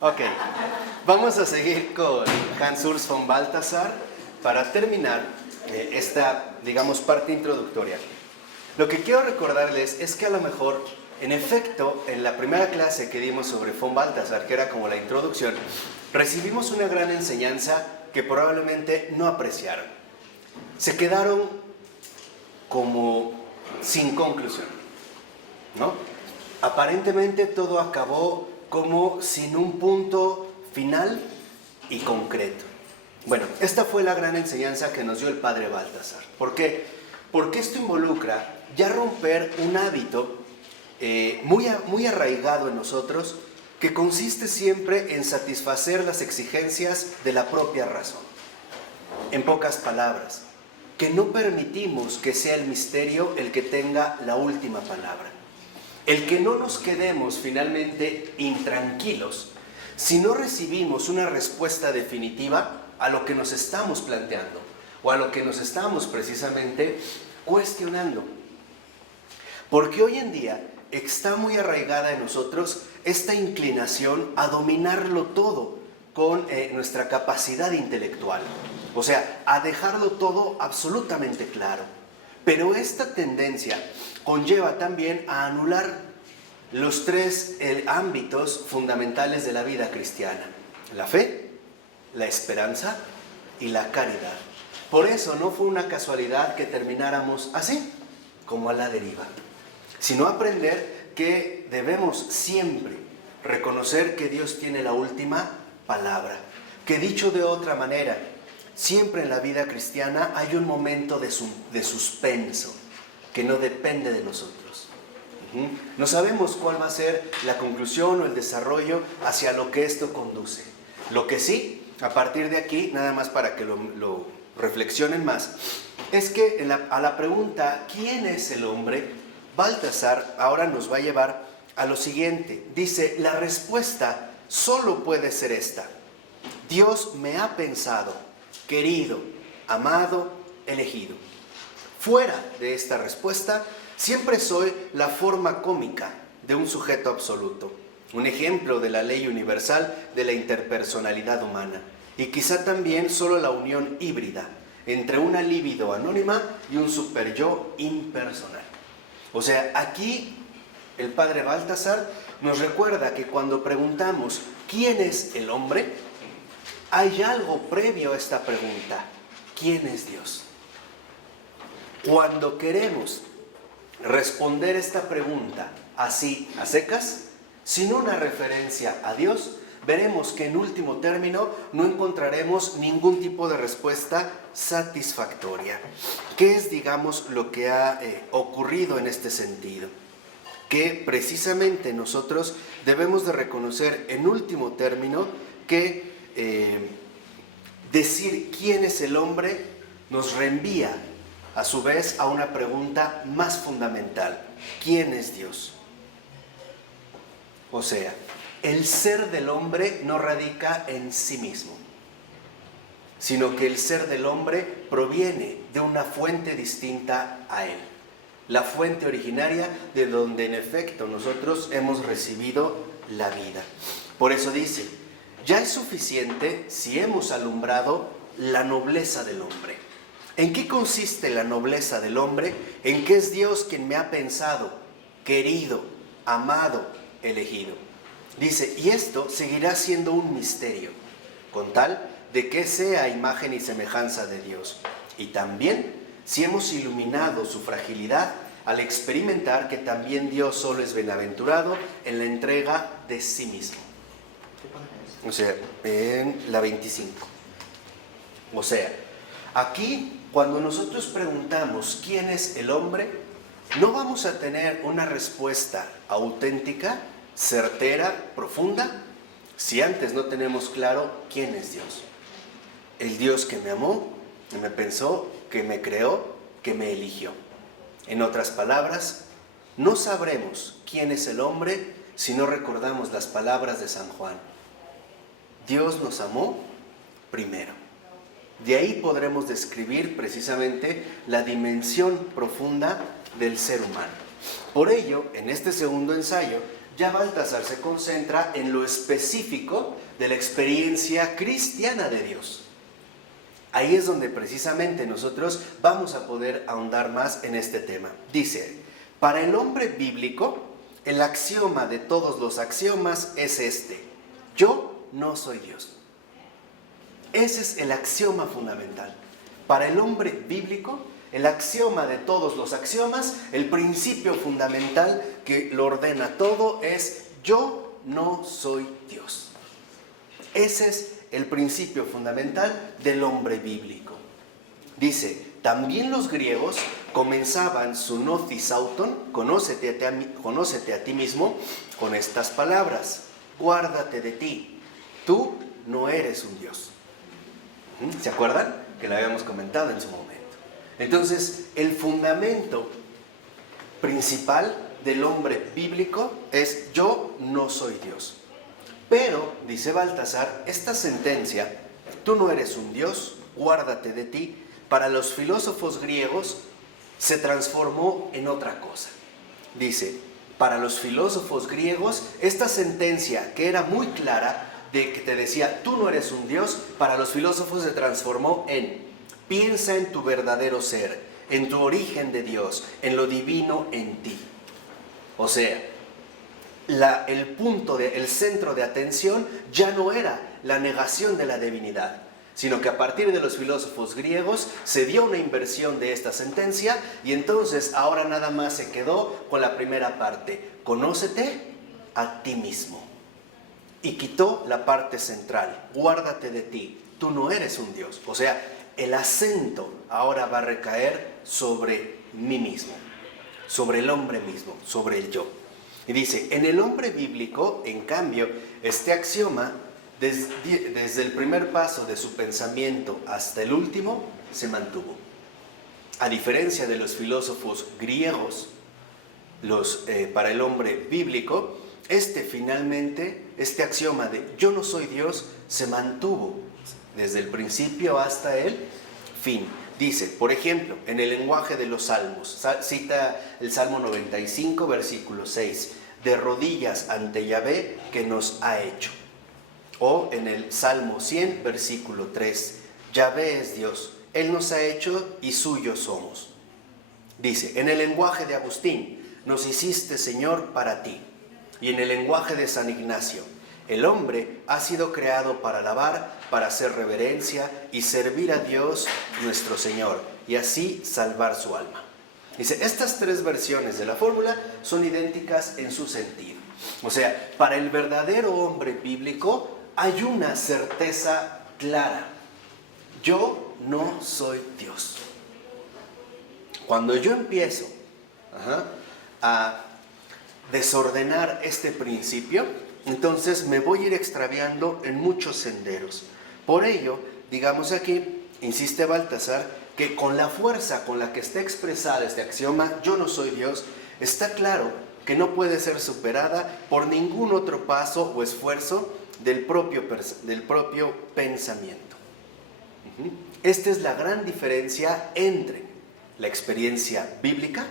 Ok, vamos a seguir con Hans Urs von Balthasar para terminar esta, digamos, parte introductoria. Lo que quiero recordarles es que a lo mejor, en efecto, en la primera clase que dimos sobre von Balthasar, que era como la introducción, recibimos una gran enseñanza que probablemente no apreciaron. Se quedaron como sin conclusión, ¿no? Aparentemente todo acabó como sin un punto final y concreto. Bueno, esta fue la gran enseñanza que nos dio el padre Balthasar. ¿Por qué? Porque esto involucra ya romper un hábito muy arraigado en nosotros, que consiste siempre en satisfacer las exigencias de la propia razón. En pocas palabras, que no permitimos que sea el misterio el que tenga la última palabra. El que no nos quedemos finalmente intranquilos si no recibimos una respuesta definitiva a lo que nos estamos planteando o a lo que nos estamos precisamente cuestionando. Porque hoy en día está muy arraigada en nosotros esta inclinación a dominarlo todo con nuestra capacidad intelectual. O sea, a dejarlo todo absolutamente claro. Pero esta tendencia conlleva también a anular los tres ámbitos fundamentales de la vida cristiana: la fe, la esperanza y la caridad. Por eso no fue una casualidad que termináramos así, como a la deriva, sino aprender que debemos siempre reconocer que Dios tiene la última palabra, que dicho de otra manera, siempre en la vida cristiana hay un momento de suspenso que no depende de nosotros. No sabemos cuál va a ser la conclusión o el desarrollo hacia lo que esto conduce. Lo que sí, a partir de aquí, nada más para que lo reflexionen más, es que a la pregunta ¿quién es el hombre?, Balthasar ahora nos va a llevar a lo siguiente. Dice, la respuesta solo puede ser esta: Dios me ha pensado, querido, amado, elegido. Fuera de esta respuesta, siempre soy la forma cómica de un sujeto absoluto, un ejemplo de la ley universal de la interpersonalidad humana, y quizá también solo la unión híbrida entre una libido anónima y un superyo impersonal. O sea, aquí el padre Balthasar nos recuerda que cuando preguntamos ¿quién es el hombre?, hay algo previo a esta pregunta: ¿quién es Dios? Cuando queremos responder esta pregunta así a secas, sin una referencia a Dios, veremos que en último término no encontraremos ningún tipo de respuesta satisfactoria. ¿Qué es, digamos, lo que ha ocurrido en este sentido? Que precisamente nosotros debemos de reconocer en último término que decir quién es el hombre nos reenvía a su vez a una pregunta más fundamental: ¿quién es Dios? O sea, el ser del hombre no radica en sí mismo, sino que el ser del hombre proviene de una fuente distinta a él, la fuente originaria de donde en efecto nosotros hemos recibido la vida. Por eso dice, ya es suficiente si hemos alumbrado la nobleza del hombre. ¿En qué consiste la nobleza del hombre? En que es Dios quien me ha pensado, querido, amado, elegido. Dice, y esto seguirá siendo un misterio, con tal de que sea imagen y semejanza de Dios. Y también si hemos iluminado su fragilidad al experimentar que también Dios solo es bienaventurado en la entrega de sí mismo. O sea, en la 25. O sea, aquí cuando nosotros preguntamos quién es el hombre, no vamos a tener una respuesta auténtica, certera, profunda, si antes no tenemos claro quién es Dios. El Dios que me amó, que me pensó, que me creó, que me eligió. En otras palabras, no sabremos quién es el hombre si no recordamos las palabras de San Juan. Dios nos amó primero. De ahí podremos describir precisamente la dimensión profunda del ser humano. Por ello, en este segundo ensayo, ya Baltasar se concentra en lo específico de la experiencia cristiana de Dios. Ahí es donde precisamente nosotros vamos a poder ahondar más en este tema. Dice, para el hombre bíblico, el axioma de todos los axiomas es este: yo no soy Dios. Ese es el axioma fundamental. Para el hombre bíblico, el axioma de todos los axiomas, el principio fundamental que lo ordena todo es: yo no soy Dios. Ese es el principio fundamental del hombre bíblico. Dice, también los griegos comenzaban su gnosis auton, conócete a ti mismo, con estas palabras: guárdate de ti, tú no eres un Dios. ¿Se acuerdan? Que lo habíamos comentado en su momento. Entonces, el fundamento principal del hombre bíblico es: yo no soy Dios. Pero, dice Baltasar, esta sentencia, tú no eres un Dios, guárdate de ti, para los filósofos griegos se transformó en otra cosa. Dice, para los filósofos griegos, esta sentencia que era muy clara, de que te decía, tú no eres un Dios, para los filósofos se transformó en: piensa en tu verdadero ser, en tu origen de Dios, en lo divino en ti. O sea, el centro de atención ya no era la negación de la divinidad, sino que a partir de los filósofos griegos se dio una inversión de esta sentencia, y entonces ahora nada más se quedó con la primera parte: conócete a ti mismo. Y quitó la parte central: guárdate de ti, tú no eres un Dios. O sea, el acento ahora va a recaer sobre mí mismo, sobre el hombre mismo, sobre el yo. Y dice, en el hombre bíblico, en cambio, este axioma, desde el primer paso de su pensamiento hasta el último, se mantuvo. A diferencia de los filósofos griegos, para el hombre bíblico, este axioma de yo no soy Dios se mantuvo desde el principio hasta el fin. Dice, por ejemplo, en el lenguaje de los salmos, cita el Salmo 95, versículo 6, de rodillas ante Yahvé que nos ha hecho. O en el Salmo 100, versículo 3, Yahvé es Dios, Él nos ha hecho y suyos somos. Dice, en el lenguaje de Agustín, nos hiciste Señor para ti. Y en el lenguaje de San Ignacio, el hombre ha sido creado para alabar, para hacer reverencia y servir a Dios nuestro Señor, y así salvar su alma. Dice, estas tres versiones de la fórmula son idénticas en su sentido. O sea, para el verdadero hombre bíblico hay una certeza clara: yo no soy Dios. Cuando yo empiezo a desordenar este principio, entonces me voy a ir extraviando en muchos senderos. Por ello, digamos aquí, insiste Baltasar, que con la fuerza con la que está expresada este axioma, yo no soy Dios, está claro que no puede ser superada por ningún otro paso o esfuerzo del propio pensamiento. Esta es la gran diferencia entre la experiencia bíblica,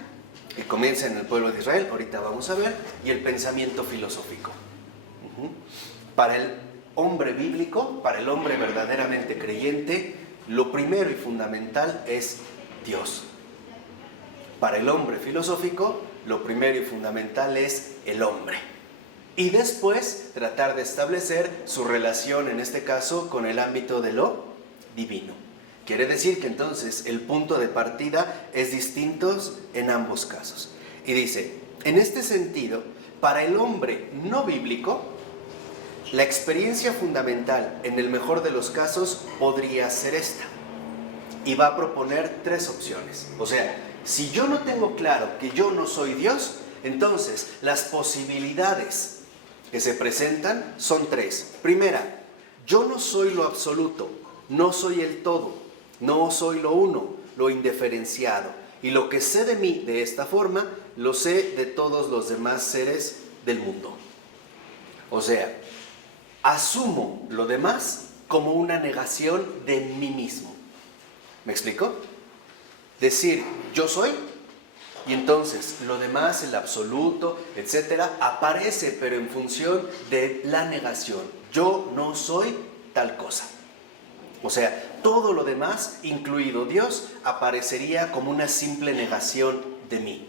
que comienza en el pueblo de Israel, ahorita vamos a ver, y el pensamiento filosófico. Para el hombre bíblico, para el hombre verdaderamente creyente, lo primero y fundamental es Dios. Para el hombre filosófico, lo primero y fundamental es el hombre. Y después tratar de establecer su relación, en este caso, con el ámbito de lo divino. Quiere decir que entonces el punto de partida es distinto en ambos casos. Y dice, en este sentido, para el hombre no bíblico, la experiencia fundamental, en el mejor de los casos, podría ser esta. Y va a proponer tres opciones. O sea, si yo no tengo claro que yo no soy Dios, entonces las posibilidades que se presentan son tres. Primera, yo no soy lo absoluto, no soy el todo. No soy lo uno, lo indiferenciado. Y lo que sé de mí de esta forma, lo sé de todos los demás seres del mundo. O sea, asumo lo demás como una negación de mí mismo. ¿Me explico? Decir yo soy Y entonces lo demás, el absoluto, etcétera, aparece pero en función de la negación. Yo no soy tal cosa. O sea, todo lo demás, incluido Dios, aparecería como una simple negación de mí.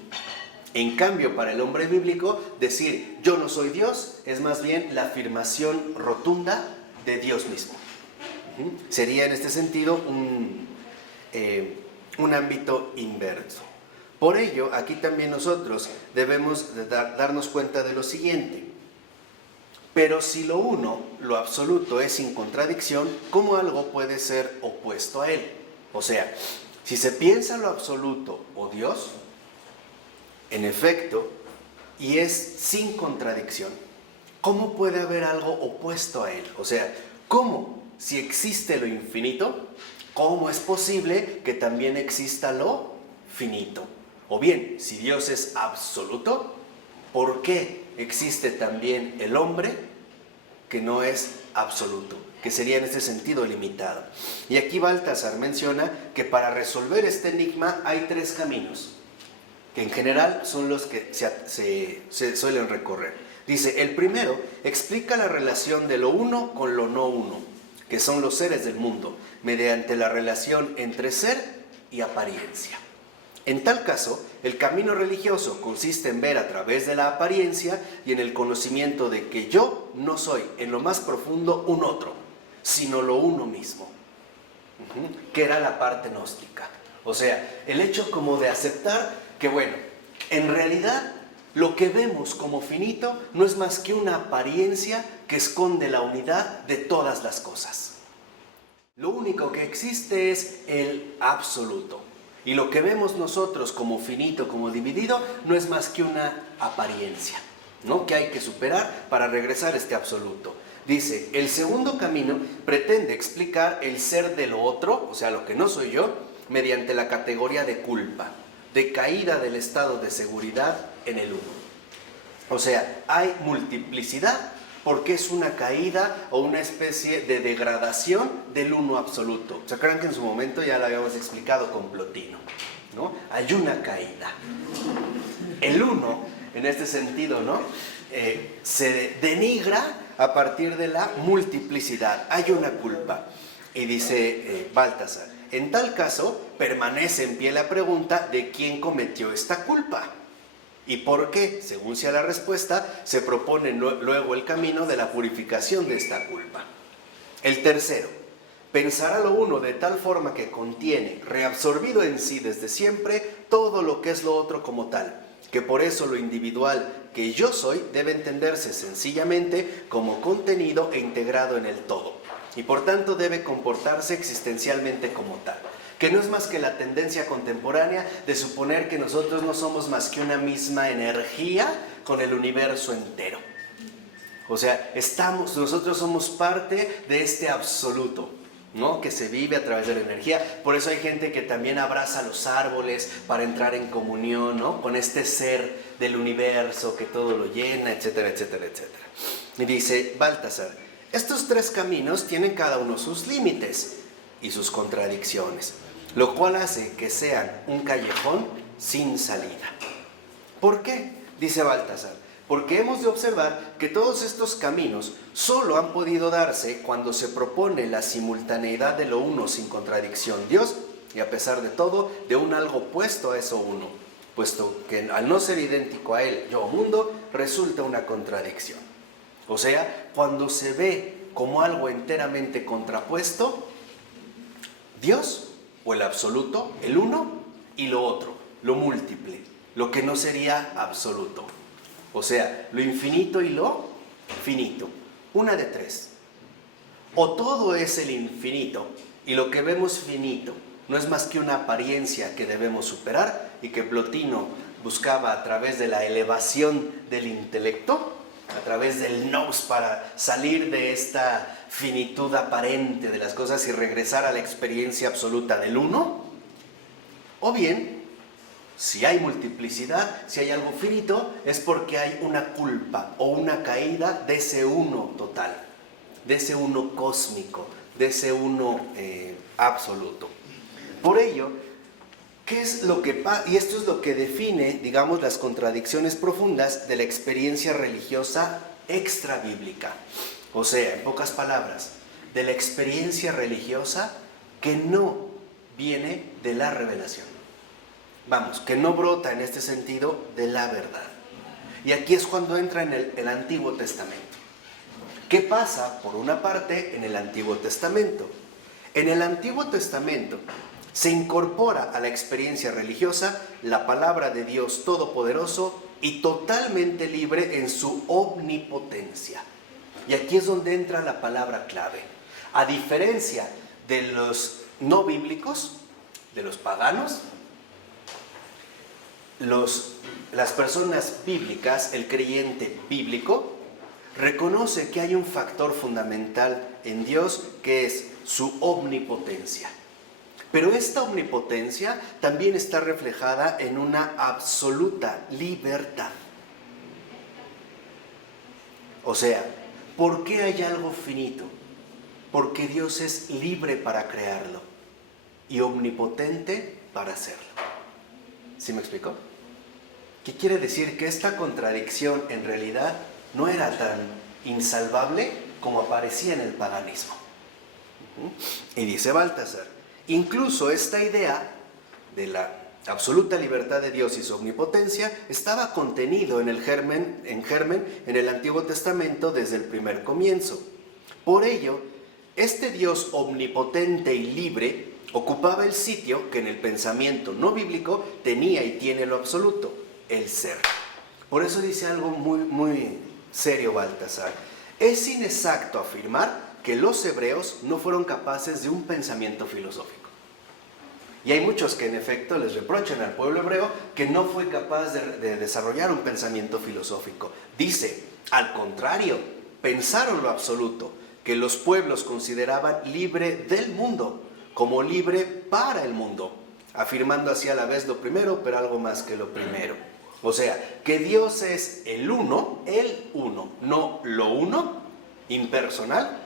En cambio, para el hombre bíblico, decir yo no soy Dios es más bien la afirmación rotunda de Dios mismo. Sería en este sentido un ámbito inverso. Por ello, aquí también nosotros debemos de darnos cuenta de lo siguiente. Pero si lo uno, lo absoluto, es sin contradicción, ¿cómo algo puede ser opuesto a él? O sea, si se piensa lo absoluto o Dios, en efecto, y es sin contradicción, ¿cómo puede haber algo opuesto a él? O sea, ¿cómo? Si existe lo infinito, ¿cómo es posible que también exista lo finito? O bien, si Dios es absoluto, ¿por qué existe también el hombre que no es absoluto? Que sería en este sentido limitado. Y aquí Baltasar menciona que para resolver este enigma hay tres caminos, que en general son los que se suelen recorrer. Dice, el primero explica la relación de lo uno con lo no uno, que son los seres del mundo, mediante la relación entre ser y apariencia. En tal caso, el camino religioso consiste en ver a través de la apariencia y en el conocimiento de que yo no soy en lo más profundo un otro, sino lo uno mismo, que era la parte gnóstica. O sea, el hecho como de aceptar que, bueno, en realidad lo que vemos como finito no es más que una apariencia que esconde la unidad de todas las cosas. Lo único que existe es el absoluto. Y lo que vemos nosotros como finito, como dividido, no es más que una apariencia, ¿no? Que hay que superar para regresar a este absoluto. Dice, el segundo camino pretende explicar el ser de lo otro, o sea, lo que no soy yo, mediante la categoría de culpa, de caída del estado de seguridad en el uno. O sea, hay multiplicidad porque es una caída o una especie de degradación del uno absoluto. ¿Se acuerdan que en su momento ya lo habíamos explicado con Plotino, ¿no? Hay una caída. El uno, en este sentido, ¿no? Se denigra a partir de la multiplicidad. Hay una culpa. Y dice Baltasar, en tal caso, permanece en pie la pregunta de quién cometió esta culpa. ¿Y por qué? Según sea la respuesta, se propone luego el camino de la purificación de esta culpa. El tercero, pensar a lo uno de tal forma que contiene, reabsorbido en sí desde siempre, todo lo que es lo otro como tal, que por eso lo individual que yo soy debe entenderse sencillamente como contenido e integrado en el todo, y por tanto debe comportarse existencialmente como tal. Que no es más que la tendencia contemporánea de suponer que nosotros no somos más que una misma energía con el universo entero. O sea, nosotros somos parte de este absoluto, ¿no? Que se vive a través de la energía. Por eso hay gente que también abraza los árboles para entrar en comunión, ¿no? Con este ser del universo que todo lo llena, etcétera, etcétera, etcétera. Y dice Baltasar, estos tres caminos tienen cada uno sus límites y sus contradicciones, lo cual hace que sean un callejón sin salida. ¿Por qué? Dice Baltasar, porque hemos de observar que todos estos caminos solo han podido darse cuando se propone la simultaneidad de lo uno sin contradicción Dios, y a pesar de todo, de un algo opuesto a eso uno, puesto que al no ser idéntico a él, yo mundo, resulta una contradicción. O sea, cuando se ve como algo enteramente contrapuesto, Dios o el absoluto, el uno, y lo otro, lo múltiple, lo que no sería absoluto. O sea, lo infinito y lo finito. Una de tres. O todo es el infinito y lo que vemos finito no es más que una apariencia que debemos superar y que Plotino buscaba a través de la elevación del intelecto, a través del nous, para salir de esta finitud aparente de las cosas y regresar a la experiencia absoluta del uno. O bien, si hay multiplicidad, si hay algo finito, es porque hay una culpa o una caída de ese uno total, de ese uno cósmico, de ese uno absoluto. Por ello, ¿Qué es lo que pasa? Y esto es lo que define, digamos, las contradicciones profundas de la experiencia religiosa extrabíblica. O sea, en pocas palabras, de la experiencia religiosa que no viene de la revelación. Vamos, que no brota en este sentido de la verdad. Y aquí es cuando entra en el Antiguo Testamento. ¿Qué pasa, por una parte, en el Antiguo Testamento? En el Antiguo Testamento se incorpora a la experiencia religiosa la palabra de Dios Todopoderoso y totalmente libre en su omnipotencia. Y aquí es donde entra la palabra clave. A diferencia de los no bíblicos, de los paganos, las personas bíblicas, el creyente bíblico, reconoce que hay un factor fundamental en Dios que es su omnipotencia. Pero esta omnipotencia también está reflejada en una absoluta libertad. O sea, ¿por qué hay algo finito? Porque Dios es libre para crearlo y omnipotente para hacerlo. ¿Sí me explico? ¿Qué quiere decir? Que esta contradicción en realidad no era tan insalvable como aparecía en el paganismo. Y dice Baltasar, incluso esta idea de la absoluta libertad de Dios y su omnipotencia estaba contenido en germen en el Antiguo Testamento desde el primer comienzo. Por ello, este Dios omnipotente y libre ocupaba el sitio que en el pensamiento no bíblico tenía y tiene lo absoluto, el ser. Por eso dice algo muy serio Baltasar. Es inexacto afirmar que los hebreos no fueron capaces de un pensamiento filosófico. Y hay muchos que en efecto les reprochan al pueblo hebreo que no fue capaz de desarrollar un pensamiento filosófico. Dice, al contrario, pensaron lo absoluto, que los pueblos consideraban libre del mundo, como libre para el mundo, afirmando así a la vez lo primero, pero algo más que lo primero. O sea, que Dios es el uno, no lo uno, impersonal,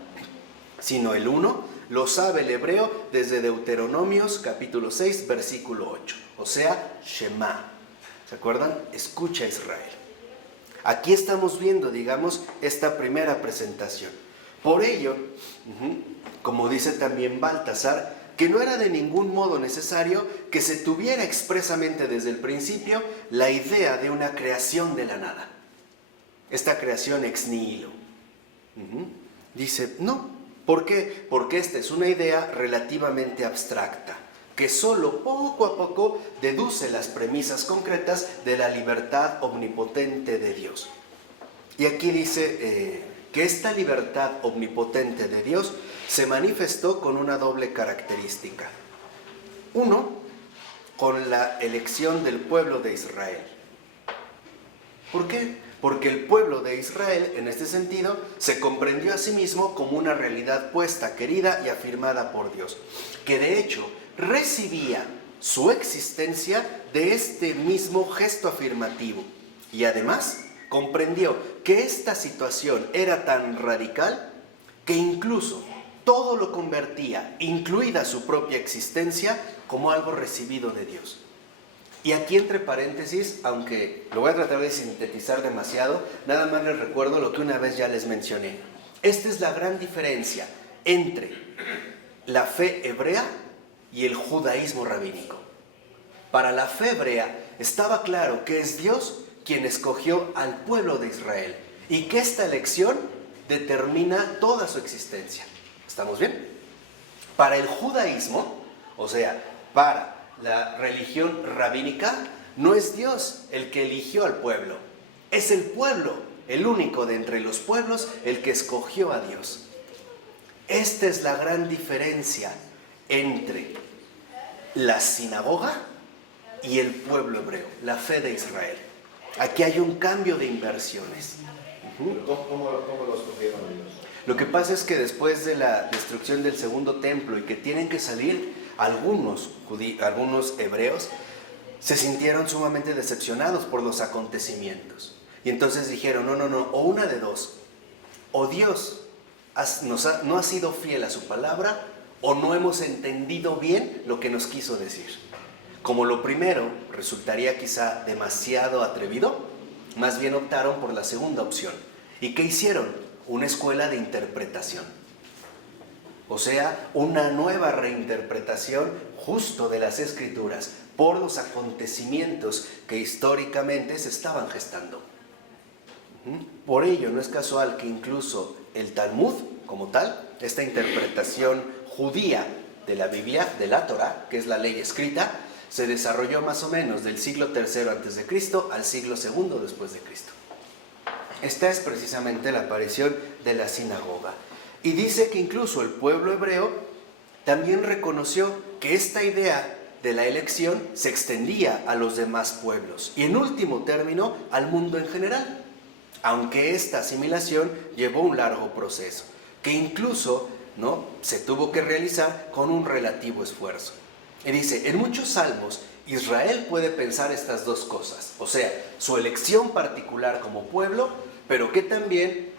sino el uno, lo sabe el hebreo desde Deuteronomios capítulo 6, versículo 8. O sea, Shema. ¿Se acuerdan? Escucha Israel. Aquí estamos viendo, digamos, esta primera presentación. Por ello, como dice también Baltasar, que no era de ningún modo necesario que se tuviera expresamente desde el principio la idea de una creación de la nada. Esta creación ex nihilo. Dice, no. ¿Por qué? Porque esta es una idea relativamente abstracta, que solo poco a poco deduce las premisas concretas de la libertad omnipotente de Dios. Y aquí dice que esta libertad omnipotente de Dios se manifestó con una doble característica. Uno, con la elección del pueblo de Israel. ¿Por qué? Porque el pueblo de Israel, en este sentido, se comprendió a sí mismo como una realidad puesta, querida y afirmada por Dios, que de hecho recibía su existencia de este mismo gesto afirmativo. Y además comprendió que esta situación era tan radical que incluso todo lo convertía, incluida su propia existencia, como algo recibido de Dios. Y aquí entre paréntesis, aunque lo voy a tratar de sintetizar demasiado, nada más les recuerdo lo que una vez ya les mencioné. Esta es la gran diferencia entre la fe hebrea y el judaísmo rabínico. Para la fe hebrea estaba claro que es Dios quien escogió al pueblo de Israel y que esta elección determina toda su existencia. ¿Estamos bien? Para el judaísmo, o sea, para la religión rabínica, no es Dios el que eligió al pueblo, es el pueblo, el único de entre los pueblos, el que escogió a Dios. Esta es la gran diferencia entre la sinagoga y el pueblo hebreo, la fe de Israel. Aquí hay un cambio de inversiones. ¿Cómo lo escogieron ellos? Lo que pasa es que después de la destrucción del segundo templo y que tienen que salir, algunos hebreos se sintieron sumamente decepcionados por los acontecimientos. Y entonces dijeron, no, o una de dos, o Dios no ha sido fiel a su palabra, o no hemos entendido bien lo que nos quiso decir. Como lo primero resultaría quizá demasiado atrevido, más bien optaron por la segunda opción. ¿Y qué hicieron? Una escuela de interpretación. O sea, una nueva reinterpretación justo de las Escrituras por los acontecimientos que históricamente se estaban gestando. Por ello, no es casual que incluso el Talmud, como tal, esta interpretación judía de la Biblia, de la Torá, que es la ley escrita, se desarrolló más o menos del siglo III a.C. al siglo II después de Cristo. Esta es precisamente la aparición de la sinagoga. Y dice que incluso el pueblo hebreo también reconoció que esta idea de la elección se extendía a los demás pueblos y en último término al mundo en general, aunque esta asimilación llevó un largo proceso, que incluso se tuvo que realizar con un relativo esfuerzo. Y dice, en muchos salmos, Israel puede pensar estas dos cosas, o sea, su elección particular como pueblo, pero que también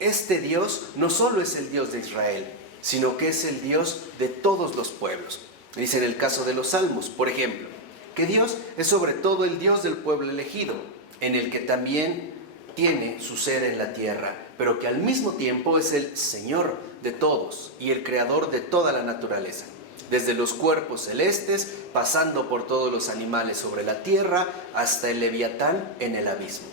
este Dios no solo es el Dios de Israel, sino que es el Dios de todos los pueblos. Dice en el caso de los salmos, por ejemplo, que Dios es sobre todo el Dios del pueblo elegido, en el que también tiene su sede en la tierra, pero que al mismo tiempo es el Señor de todos y el creador de toda la naturaleza, desde los cuerpos celestes, pasando por todos los animales sobre la tierra, hasta el leviatán en el abismo.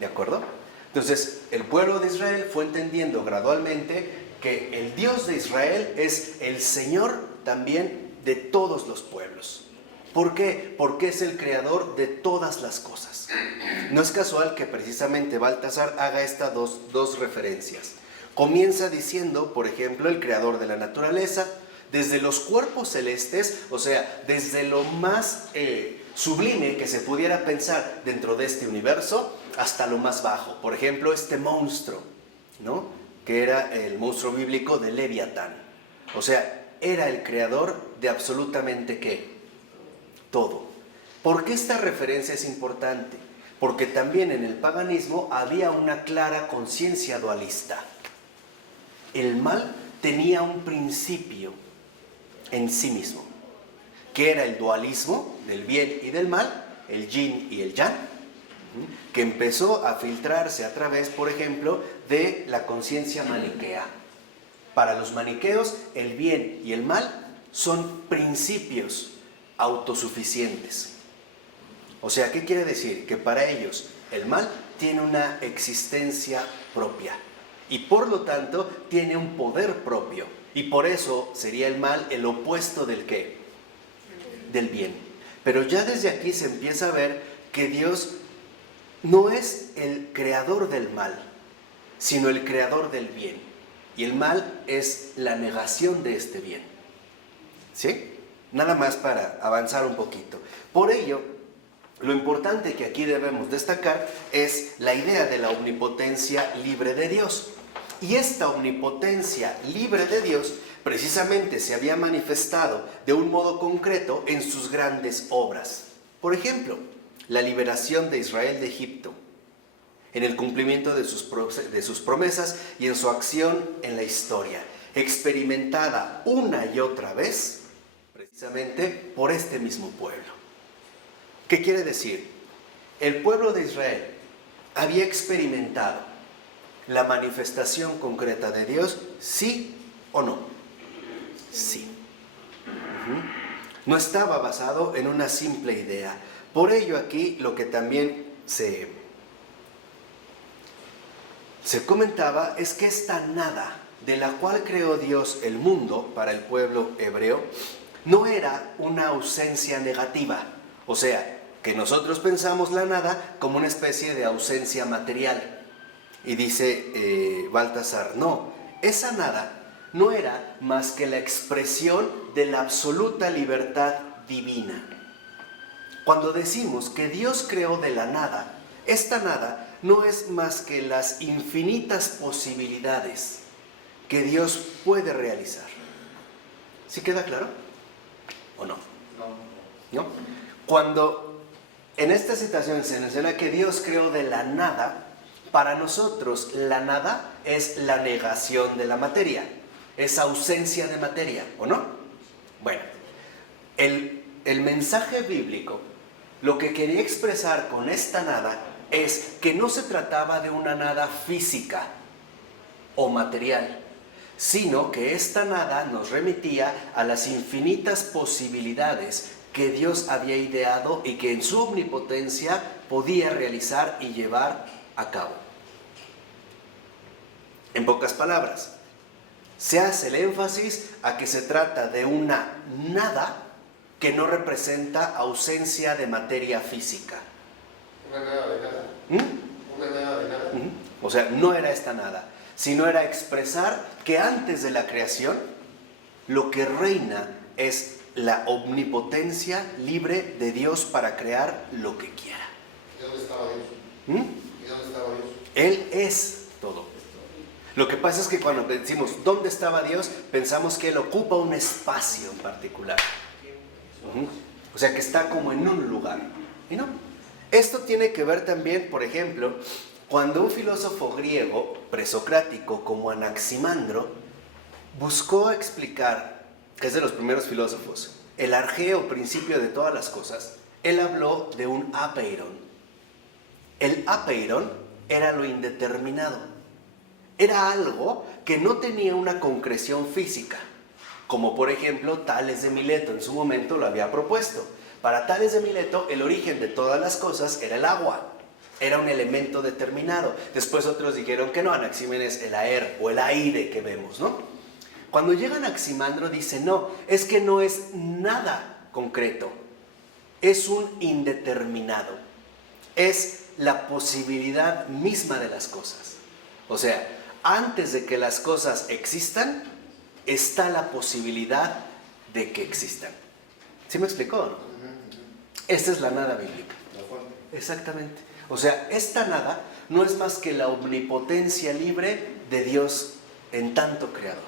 ¿De acuerdo? Entonces, el pueblo de Israel fue entendiendo gradualmente que el Dios de Israel es el Señor también de todos los pueblos. ¿Por qué? Porque es el creador de todas las cosas. No es casual que precisamente Baltasar haga estas dos referencias. Comienza diciendo, por ejemplo, el creador de la naturaleza, desde los cuerpos celestes, o sea, desde lo más sublime que se pudiera pensar dentro de este universo, hasta lo más bajo. Por ejemplo, este monstruo, que era el monstruo bíblico de Leviatán. O sea, era el creador de absolutamente ¿qué? Todo. ¿Por qué esta referencia es importante? Porque también en el paganismo había una clara conciencia dualista. El mal tenía un principio en sí mismo, que era el dualismo del bien y del mal, el yin y el yang, que empezó a filtrarse a través, por ejemplo, de la conciencia maniquea. Para los maniqueos, el bien y el mal son principios autosuficientes. O sea, ¿qué quiere decir? Que para ellos el mal tiene una existencia propia y por lo tanto tiene un poder propio. Y por eso sería el mal el opuesto del ¿qué? Del bien. Pero ya desde aquí se empieza a ver que Dios no es el creador del mal, sino el creador del bien. Y el mal es la negación de este bien. ¿Sí? Nada más para avanzar un poquito. Por ello, lo importante que aquí debemos destacar es la idea de la omnipotencia libre de Dios. Y esta omnipotencia libre de Dios precisamente se había manifestado de un modo concreto en sus grandes obras. Por ejemplo, la liberación de Israel de Egipto, en el cumplimiento de sus promesas y en su acción en la historia, experimentada una y otra vez precisamente por este mismo pueblo. ¿Qué quiere decir? El pueblo de Israel había experimentado la manifestación concreta de Dios, ¿sí o no? Sí. No estaba basado en una simple idea. Por ello aquí lo que también se comentaba es que esta nada de la cual creó Dios el mundo para el pueblo hebreo no era una ausencia negativa. O sea, que nosotros pensamos la nada como una especie de ausencia material. Y dice Baltasar, no, esa nada no era más que la expresión de la absoluta libertad divina. Cuando decimos que Dios creó de la nada, esta nada no es más que las infinitas posibilidades que Dios puede realizar. ¿Sí queda claro? ¿O no? ¿No? Cuando en esta situación se menciona que Dios creó de la nada, para nosotros la nada es la negación de la materia, es ausencia de materia, ¿o no? Bueno, el el mensaje bíblico, lo que quería expresar con esta nada es que no se trataba de una nada física o material, sino que esta nada nos remitía a las infinitas posibilidades que Dios había ideado y que en su omnipotencia podía realizar y llevar a cabo. En pocas palabras, se hace el énfasis a que se trata de una nada que no representa ausencia de materia física. Una nada de nada. Una nada de nada. O sea, no era esta nada, sino era expresar que antes de la creación, lo que reina es la omnipotencia libre de Dios para crear lo que quiera. ¿Y dónde estaba Dios? ¿Y dónde estaba Dios? Él es todo. Lo que pasa es que cuando decimos ¿dónde estaba Dios?, pensamos que Él ocupa un espacio en particular. O sea, que está como en un lugar. Y no. Esto tiene que ver también, por ejemplo, cuando un filósofo griego presocrático como Anaximandro buscó explicar, que es de los primeros filósofos, el arjeo principio de todas las cosas, él habló de un apeiron. El apeiron era lo indeterminado. Era algo que no tenía una concreción física, como por ejemplo Tales de Mileto en su momento lo había propuesto. Para Tales de Mileto, el origen de todas las cosas era el agua, era un elemento determinado. Después otros dijeron que no, Anaxímenes el aer o el aire que vemos, ¿no? Cuando llega Anaximandro dice, no, es que no es nada concreto, es un indeterminado, es la posibilidad misma de las cosas. O sea, antes de que las cosas existan, está la posibilidad de que existan. ¿Sí me explicó o no? Esta es la nada bíblica. La fuente. Exactamente. O sea, esta nada no es más que la omnipotencia libre de Dios en tanto creador.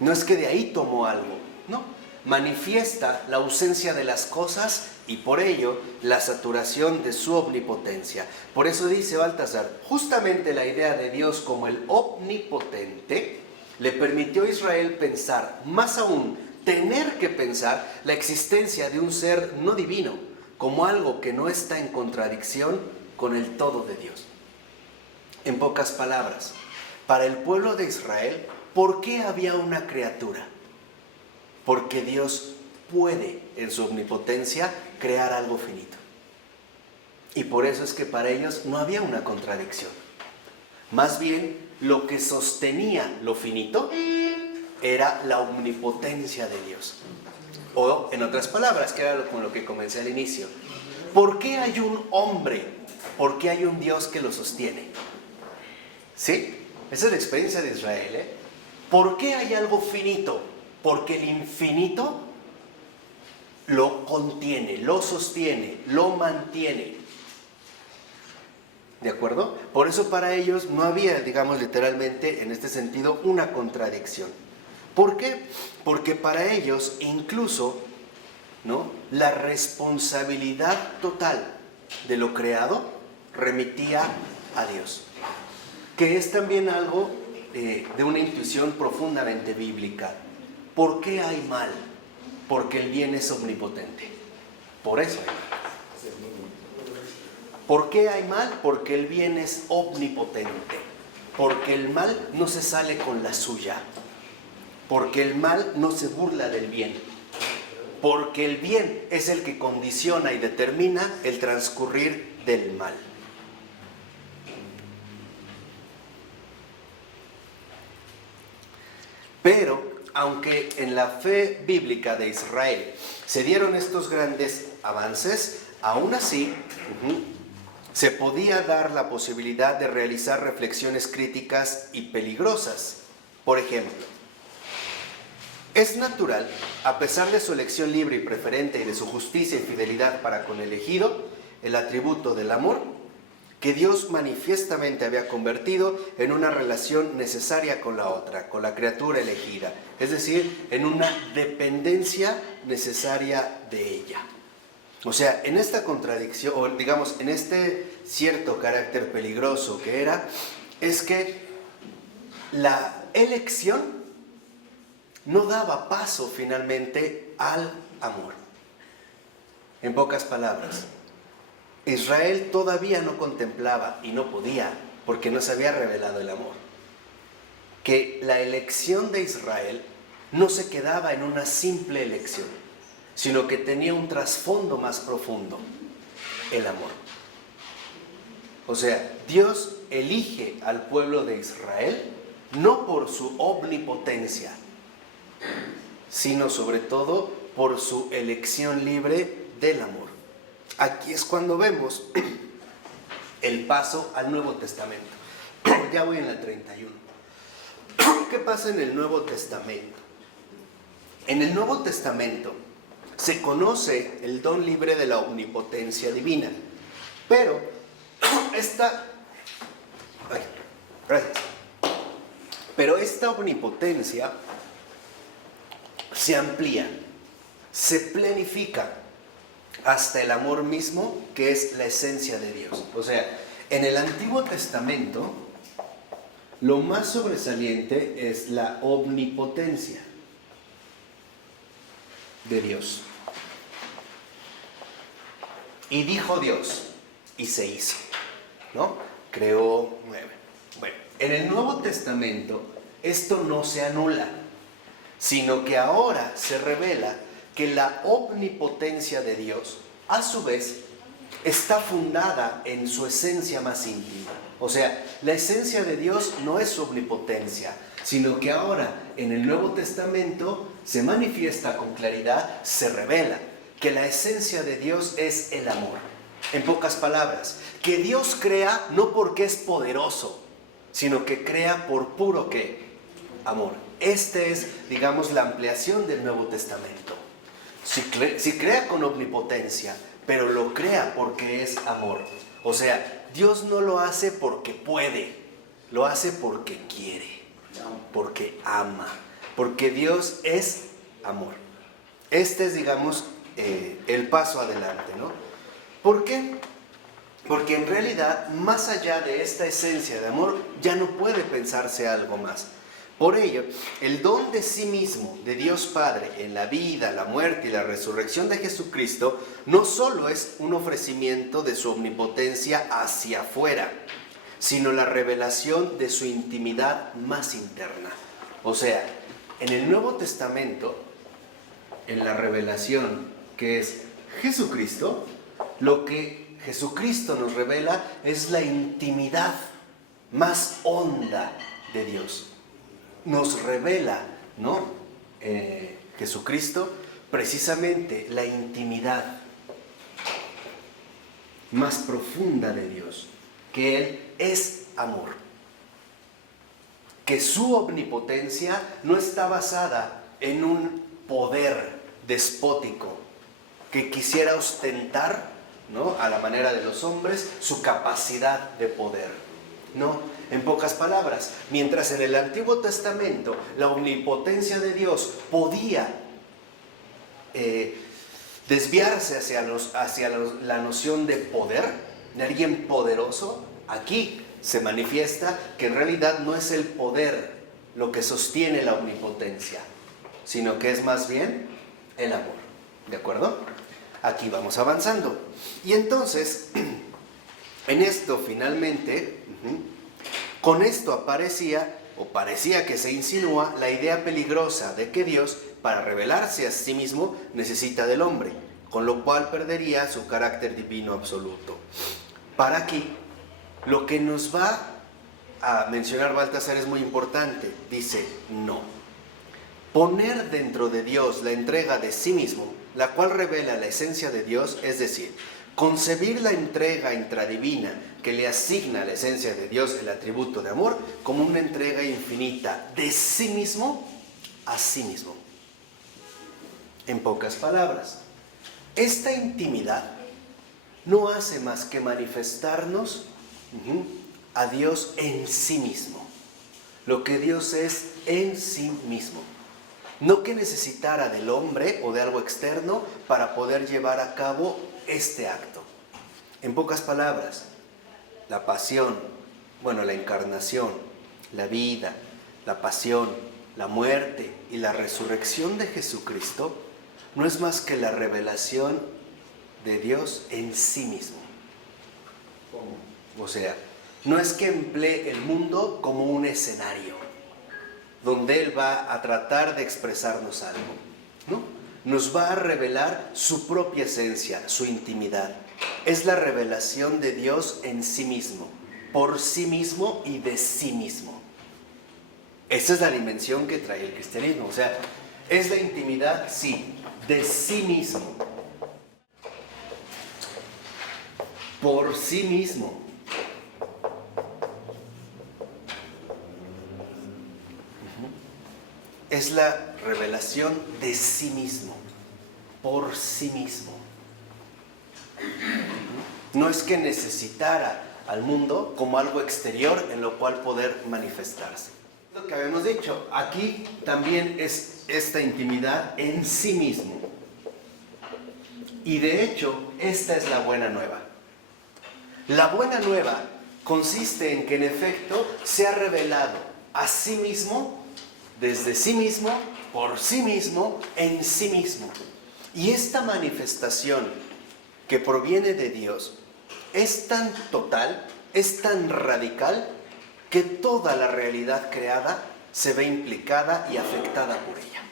No es que de ahí tomó algo, no. Manifiesta la ausencia de las cosas y por ello la saturación de su omnipotencia. Por eso dice Baltasar, justamente la idea de Dios como el omnipotente le permitió a Israel pensar, más aún, tener que pensar la existencia de un ser no divino, como algo que no está en contradicción con el todo de Dios. En pocas palabras, para el pueblo de Israel, ¿por qué había una criatura? Porque Dios puede, en su omnipotencia, crear algo finito. Y por eso es que para ellos no había una contradicción. Más bien, lo que sostenía lo finito era la omnipotencia de Dios. O, en otras palabras, que era con lo que comencé al inicio. ¿Por qué hay un hombre? ¿Por qué hay un Dios que lo sostiene? ¿Sí? Esa es la experiencia de Israel, ¿eh? ¿Por qué hay algo finito? Porque el infinito lo contiene, lo sostiene, lo mantiene. ¿De acuerdo? Por eso para ellos no había, digamos literalmente, en este sentido, una contradicción. ¿Por qué? Porque para ellos incluso, ¿no?, la responsabilidad total de lo creado remitía a Dios. Que es también algo de una intuición profundamente bíblica. ¿Por qué hay mal? Porque el bien es omnipotente. Por eso hay mal. ¿Por qué hay mal? Porque el bien es omnipotente. Porque el mal no se sale con la suya. Porque el mal no se burla del bien. Porque el bien es el que condiciona y determina el transcurrir del mal. Pero, aunque en la fe bíblica de Israel se dieron estos grandes avances, aún así se podía dar la posibilidad de realizar reflexiones críticas y peligrosas. Por ejemplo, es natural, a pesar de su elección libre y preferente y de su justicia y fidelidad para con el elegido, el atributo del amor, que Dios manifiestamente había convertido en una relación necesaria con la otra, con la criatura elegida, es decir, en una dependencia necesaria de ella. O sea, en esta contradicción, o digamos, en este cierto carácter peligroso que era, es que la elección no daba paso finalmente al amor. En pocas palabras, Israel todavía no contemplaba y no podía, porque no se había revelado el amor, que la elección de Israel no se quedaba en una simple elección, sino que tenía un trasfondo más profundo, el amor. O sea, Dios elige al pueblo de Israel no por su omnipotencia, sino sobre todo por su elección libre del amor. Aquí es cuando vemos el paso al Nuevo Testamento. Ya voy en la 31. ¿Qué pasa en el Nuevo Testamento? En el Nuevo Testamento se conoce el don libre de la omnipotencia divina, pero esta omnipotencia se amplía, se plenifica hasta el amor mismo, que es la esencia de Dios. O sea, en el Antiguo Testamento, lo más sobresaliente es la omnipotencia de Dios. Y dijo Dios, y se hizo, ¿no? Creó 9. Bueno, en el Nuevo Testamento esto no se anula, sino que ahora se revela que la omnipotencia de Dios, a su vez, está fundada en su esencia más íntima. O sea, la esencia de Dios no es su omnipotencia, sino que ahora en el Nuevo Testamento se manifiesta con claridad, se revela que la esencia de Dios es el amor. En pocas palabras, que Dios crea no porque es poderoso, sino que crea por puro ¿qué? Amor. Este es, digamos, la ampliación del Nuevo Testamento. Si crea con omnipotencia, pero lo crea porque es amor. O sea, Dios no lo hace porque puede, lo hace porque quiere, porque ama, porque Dios es amor. Este es, digamos, el paso adelante, ¿no? ¿Por qué? Porque en realidad, más allá de esta esencia de amor, ya no puede pensarse algo más. Por ello, el don de sí mismo, de Dios Padre, en la vida, la muerte y la resurrección de Jesucristo, no solo es un ofrecimiento de su omnipotencia hacia afuera, sino la revelación de su intimidad más interna. O sea, en el Nuevo Testamento, en la revelación que es Jesucristo, lo que Jesucristo nos revela es la intimidad más honda de Dios. Nos revela, ¿no? Jesucristo, precisamente la intimidad más profunda de Dios, que Él es amor, que su omnipotencia no está basada en un poder despótico que quisiera ostentar, ¿no? A la manera de los hombres, su capacidad de poder. No, en pocas palabras, mientras en el Antiguo Testamento la omnipotencia de Dios podía desviarse hacia la noción de poder, de alguien poderoso, aquí se manifiesta que en realidad no es el poder lo que sostiene la omnipotencia, sino que es más bien el amor. ¿De acuerdo? Aquí vamos avanzando. Y entonces, en esto finalmente, con esto parecía que se insinúa la idea peligrosa de que Dios, para revelarse a sí mismo, necesita del hombre, con lo cual perdería su carácter divino absoluto. Para aquí, lo que nos va a mencionar Baltasar es muy importante. Dice, no. Poner dentro de Dios la entrega de sí mismo, la cual revela la esencia de Dios, es decir, concebir la entrega intradivina que le asigna la esencia de Dios el atributo de amor como una entrega infinita de sí mismo a sí mismo. En pocas palabras, esta intimidad no hace más que manifestarnos a Dios en sí mismo, lo que Dios es en sí mismo. No que necesitara del hombre o de algo externo para poder llevar a cabo este acto. En pocas palabras, la pasión, la encarnación, la vida, la pasión, la muerte y la resurrección de Jesucristo no es más que la revelación de Dios en sí mismo. O sea, no es que emplee el mundo como un escenario donde Él va a tratar de expresarnos algo, ¿no? Nos va a revelar su propia esencia, su intimidad. Es la revelación de Dios en sí mismo, por sí mismo y de sí mismo. Esa es la dimensión que trae el cristianismo. O sea, ¿es la intimidad? Sí, de sí mismo. Por sí mismo. Es la revelación de sí mismo, por sí mismo. No es que necesitara al mundo como algo exterior en lo cual poder manifestarse. Lo que habíamos dicho, aquí también es esta intimidad en sí mismo. Y de hecho, esta es la buena nueva. La buena nueva consiste en que en efecto se ha revelado a sí mismo, desde sí mismo, por sí mismo, en sí mismo. Y esta manifestación que proviene de Dios es tan total, es tan radical, que toda la realidad creada se ve implicada y afectada por ella.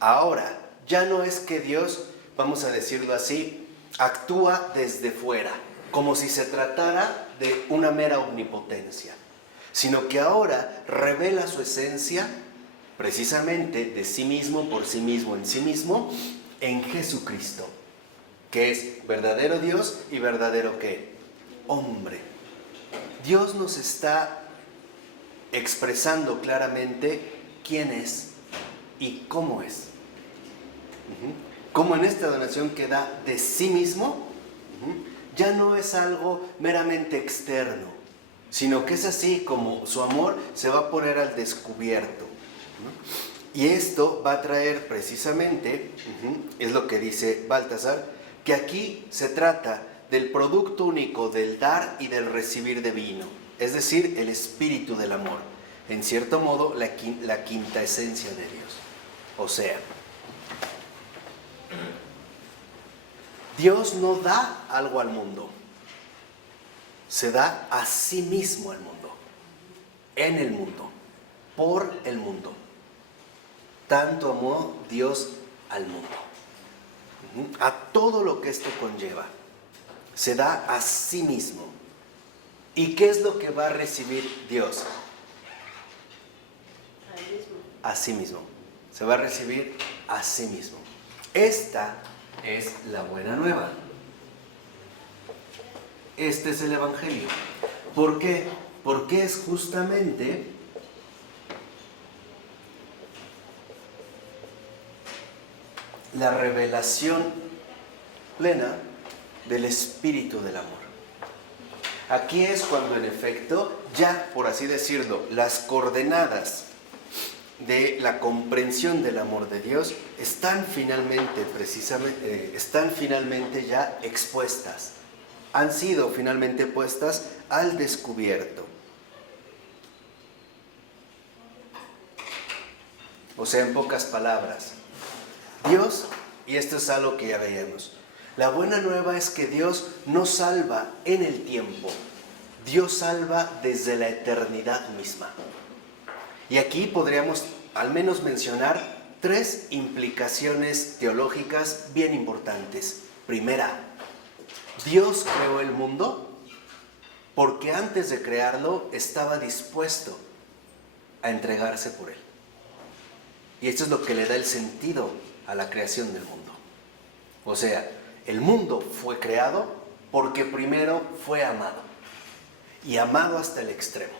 Ahora, ya no es que Dios, vamos a decirlo así, actúa desde fuera, como si se tratara de una mera omnipotencia, sino que ahora revela su esencia precisamente de sí mismo, por sí mismo, en sí mismo, en Jesucristo, que es verdadero Dios y verdadero ¿qué? Hombre. Dios nos está expresando claramente quién es y cómo es. Como en esta donación que da de sí mismo, ya no es algo meramente externo, sino que es así como su amor se va a poner al descubierto. Y esto va a traer precisamente, es lo que dice Baltasar, que aquí se trata del producto único del dar y del recibir divino, es decir, el espíritu del amor, en cierto modo la quinta esencia de Dios. O sea, Dios no da algo al mundo, se da a sí mismo al mundo, en el mundo, por el mundo. Tanto amó Dios al mundo, a todo lo que esto conlleva, se da a sí mismo. ¿Y qué es lo que va a recibir Dios? A sí mismo. Se va a recibir a sí mismo. Esta es la buena nueva. Este es el Evangelio. ¿Por qué? Porque es justamente la revelación plena del espíritu del amor. Aquí es cuando en efecto, ya por así decirlo, las coordenadas de la comprensión del amor de Dios están finalmente ya expuestas, han sido finalmente puestas al descubierto. O sea, en pocas palabras, Dios, y esto es algo que ya veíamos, la buena nueva es que Dios no salva en el tiempo, Dios salva desde la eternidad misma. Y aquí podríamos al menos mencionar 3 implicaciones teológicas bien importantes. Primera, Dios creó el mundo porque antes de crearlo estaba dispuesto a entregarse por él. Y esto es lo que le da el sentido a la creación del mundo. O sea, el mundo fue creado porque primero fue amado. Y amado hasta el extremo.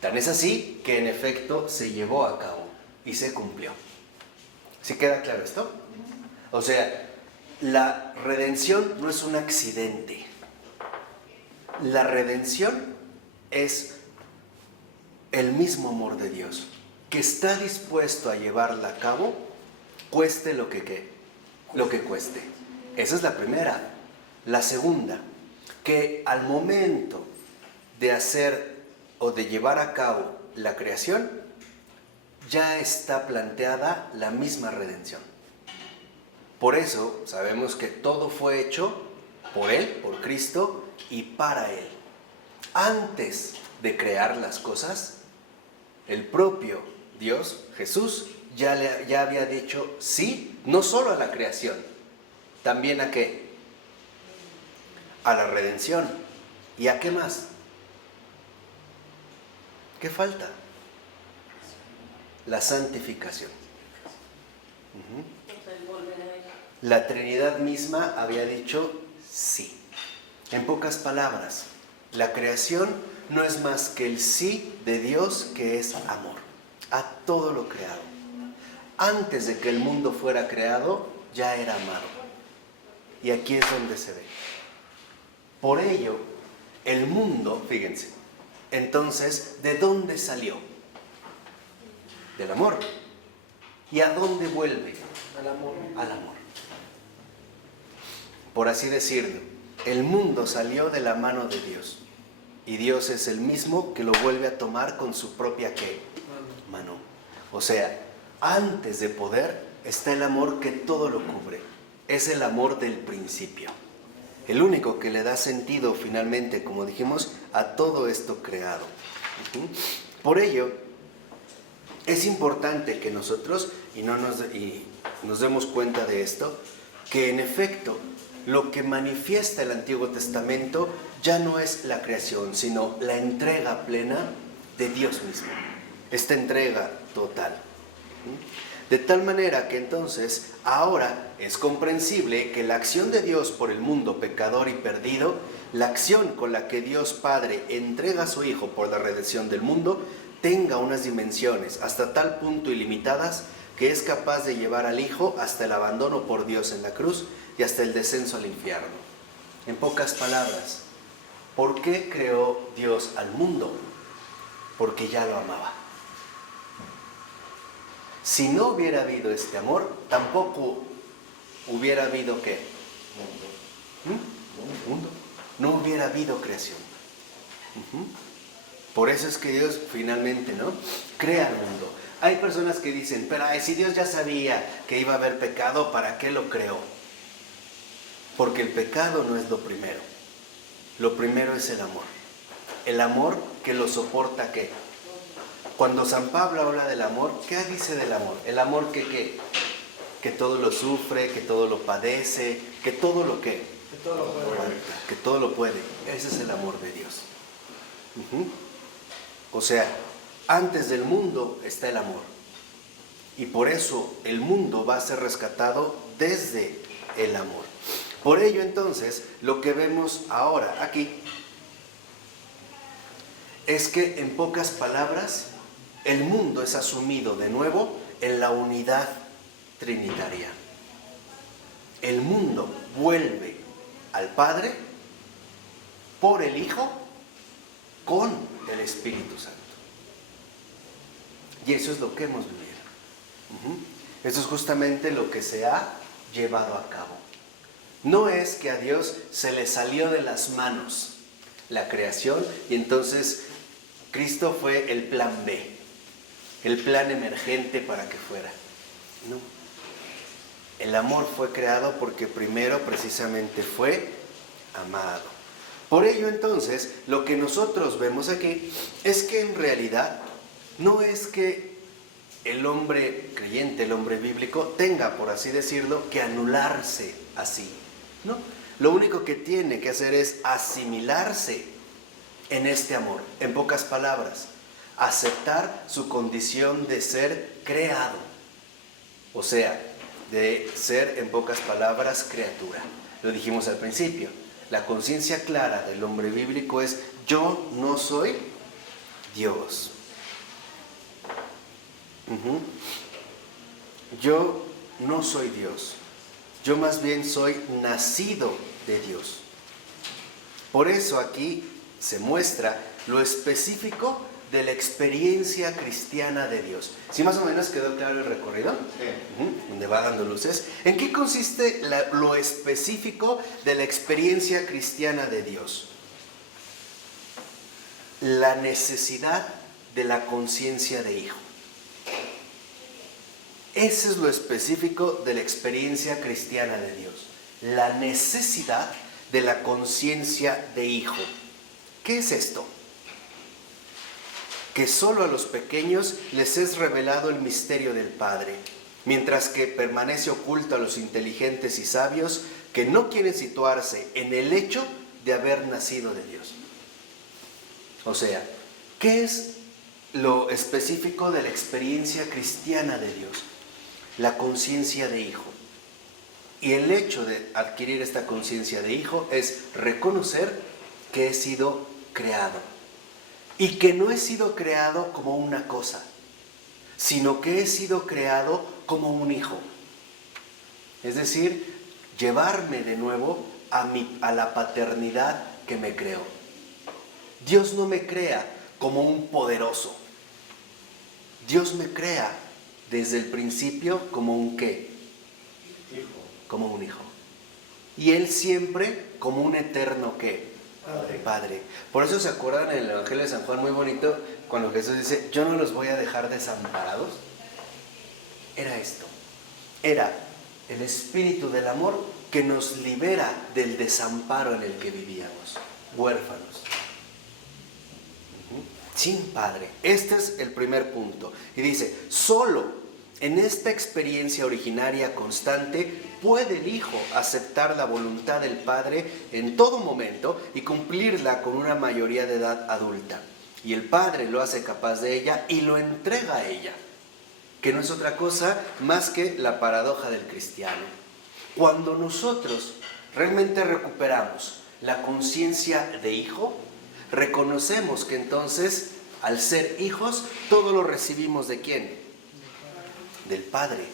Tan es así que en efecto se llevó a cabo y se cumplió. ¿Sí queda claro esto? O sea, la redención no es un accidente. La redención es el mismo amor de Dios, que está dispuesto a llevarla a cabo, cueste lo que cueste. Esa es la primera. La segunda, que al momento de hacer o de llevar a cabo la creación, ya está planteada la misma redención. Por eso sabemos que todo fue hecho por Él, por Cristo y para Él. Antes de crear las cosas, el propio Dios, Jesús, ya había dicho sí, no solo a la creación, también a ¿qué? A la redención. ¿Y a qué más? ¿Qué falta? La santificación. La Trinidad misma había dicho sí. En pocas palabras, la creación no es más que el sí de Dios, que es amor a todo lo creado. Antes de que el mundo fuera creado, ya era amado. Y aquí es donde se ve. Por ello, el mundo, fíjense, entonces, ¿de dónde salió? Del amor. ¿Y a dónde vuelve? Al amor. Al amor. Por así decirlo, el mundo salió de la mano de Dios. Y Dios es el mismo que lo vuelve a tomar con su propia ¿qué? Mano. O sea, antes de poder está el amor que todo lo cubre. Es el amor del principio. El único que le da sentido finalmente, como dijimos, a todo esto creado. Por ello, es importante que nosotros, y nos demos cuenta de esto, que en efecto, lo que manifiesta el Antiguo Testamento ya no es la creación, sino la entrega plena de Dios mismo. Esta entrega total. De tal manera que entonces ahora es comprensible que la acción de Dios por el mundo pecador y perdido, la acción con la que Dios Padre entrega a su Hijo por la redención del mundo, tenga unas dimensiones hasta tal punto ilimitadas que es capaz de llevar al Hijo hasta el abandono por Dios en la cruz y hasta el descenso al infierno. En pocas palabras, ¿por qué creó Dios al mundo? Porque ya lo amaba. Si no hubiera habido este amor, tampoco hubiera habido ¿qué? Mundo. No hubiera habido creación. Por eso es que Dios finalmente, ¿no?, crea el mundo. Hay personas que dicen, pero si Dios ya sabía que iba a haber pecado, ¿para qué lo creó? Porque el pecado no es lo primero. Lo primero es el amor. El amor que lo soporta ¿qué? Cuando San Pablo habla del amor, ¿qué dice del amor? El amor que ¿qué? Que todo lo sufre, que todo lo padece, que todo lo ¿qué? Que todo lo puede. Que todo lo puede. Ese es el amor de Dios. O sea, antes del mundo está el amor. Y por eso el mundo va a ser rescatado desde el amor. Por ello entonces, lo que vemos ahora aquí es que en pocas palabras, el mundo es asumido de nuevo en la unidad trinitaria. El mundo vuelve al Padre por el Hijo con el Espíritu Santo. Y eso es lo que hemos vivido. Eso es justamente lo que se ha llevado a cabo. No es que a Dios se le salió de las manos la creación y entonces Cristo fue el plan B, el plan emergente para que fuera. No. El amor fue creado porque primero precisamente fue amado. Por ello entonces, lo que nosotros vemos aquí es que en realidad no es que el hombre creyente, el hombre bíblico, tenga, por así decirlo, que anularse así. No, lo único que tiene que hacer es asimilarse en este amor. En pocas palabras, aceptar su condición de ser creado. O sea, de ser, en pocas palabras, criatura. Lo dijimos al principio. La conciencia clara del hombre bíblico es: yo no soy Dios. Yo no soy Dios. Yo más bien soy nacido de Dios. Por eso aquí se muestra lo específico de la experiencia cristiana de Dios. ¿Sí más o menos quedó claro el recorrido? Sí. Donde va dando luces. ¿En qué consiste lo específico de la experiencia cristiana de Dios? la necesidad de la conciencia de hijo. Ese es lo específico de la experiencia cristiana de Dios. La necesidad de la conciencia de hijo. ¿Qué es esto? Que solo a los pequeños les es revelado el misterio del Padre, mientras que permanece oculto a los inteligentes y sabios que no quieren situarse en el hecho de haber nacido de Dios. O sea, ¿qué es lo específico de la experiencia cristiana de Dios? La conciencia de hijo. Y el hecho de adquirir esta conciencia de hijo es reconocer que he sido creado. Y que no he sido creado como una cosa, sino que he sido creado como un hijo. Es decir, llevarme de nuevo a la paternidad que me creó. Dios no me crea como un poderoso. Dios me crea desde el principio como un ¿qué? Hijo. Como un hijo. Y Él siempre como un eterno ¿qué? Padre. Por eso se acuerdan en el Evangelio de San Juan, muy bonito, cuando Jesús dice, yo no los voy a dejar desamparados. Era esto. Era el espíritu del amor que nos libera del desamparo en el que vivíamos, huérfanos, sin padre. Este es el primer punto. Y dice, solo en esta experiencia originaria constante puede el Hijo aceptar la voluntad del Padre en todo momento y cumplirla con una mayoría de edad adulta. Y el Padre lo hace capaz de ella y lo entrega a ella, que no es otra cosa más que la paradoja del cristiano. Cuando nosotros realmente recuperamos la conciencia de hijo, reconocemos que entonces, al ser hijos, todo lo recibimos ¿de quién? Del Padre.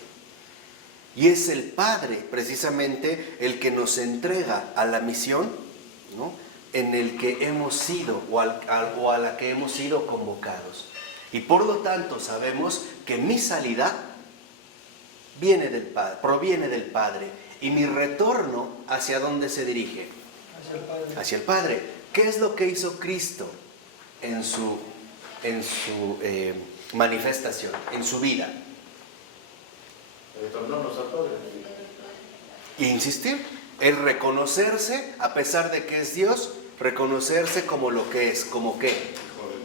Y es el Padre precisamente el que nos entrega a la misión, ¿no?, en el que hemos sido o a la que hemos sido convocados. Y por lo tanto sabemos que mi salida viene del Padre, proviene del Padre, y mi retorno ¿hacia dónde se dirige? Hacia el Padre. Hacia el Padre. ¿Qué es lo que hizo Cristo en su manifestación, en su vida? Retornarnos al Padre. Y insistir, el reconocerse, a pesar de que es Dios, reconocerse como lo que es, como qué,